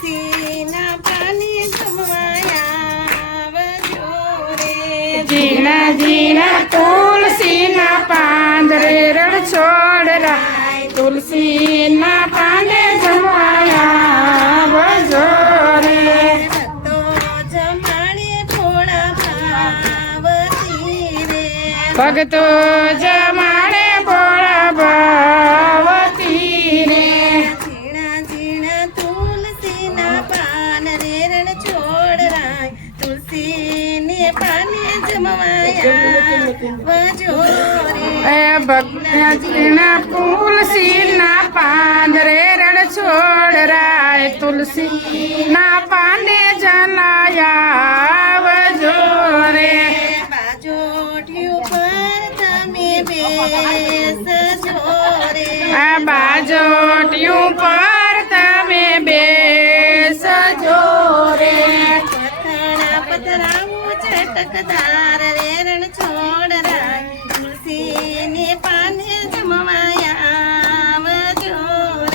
તુલસીના પાને જમવાયા વજોરે જીણા જીણા તુલસીના પાંદરે રણ છોડ રાય તુલસીના પાને જમાયા વજો રે તો જમાડે ભોળા ભાવતી રે ભગતો જમાડે તુલસીને પાને જમવાયા વજોરે એ ભક્તિના તુલસીના પાંદરે રણ છોડ રાય તુલસીના પાને જલાયા વજો રે બાજોટિયું પર તમે બેસજો રે આ બાજોટિયું પર તમે બેસજો રે પથરા પથરાવું ચટકદાર રે રણ છોડ રાય તુલસીને પાને જમવાયા આવજો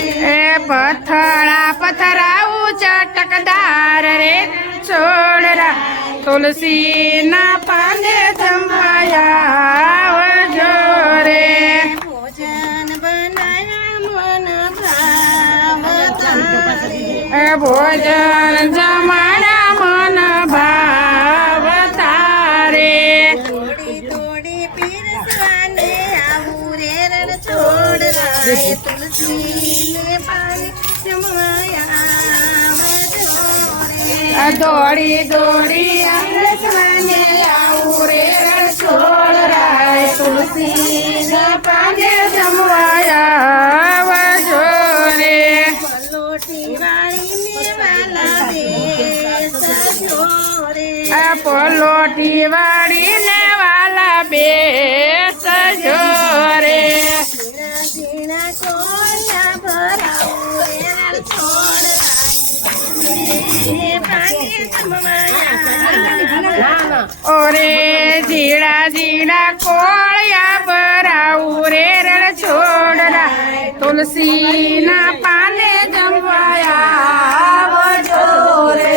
રે પથરા પથરાવું ચટકદાર રે છોડરા તુલસીના પાને જમાયા વજો રે. ભોજન બનાવ્યા મન ભાવતારે એ ભોજન જમાડા છોડ રાય તુલસીને પાને જમવાયા આવજો રે દોડી દોડી અંગસવાને આવું રે રણછોડ રાય તુલસીના પાને જમવાયા વજો રે પલોઠી વાળીને વાલા બેસજો રે આ પલોઠી વાળીને વાલા બેસજો રે ઓરે ઝીણા ઝીણા કોળિયા ભરાવું રે રણ છોડરા. તુલસીના પાને જમવાયા વજો રે.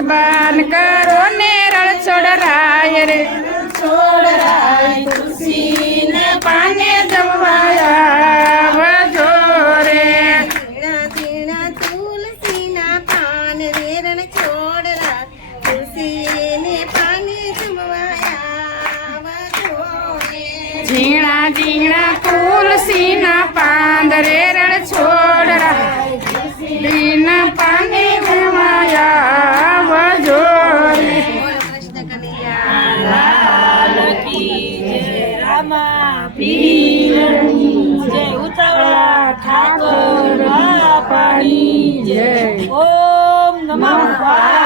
આસમાન કરો ને રણ છોડરાય રે. છોડરાય તુલસીને પાને જમવાયા વજો રે. ઝીણા ઝીણા તુલસીના પાંદરે રણ છોડરા પીરની જય ઉતાવળા ઠાકોર પાણી જય. ઓમ નમઃ.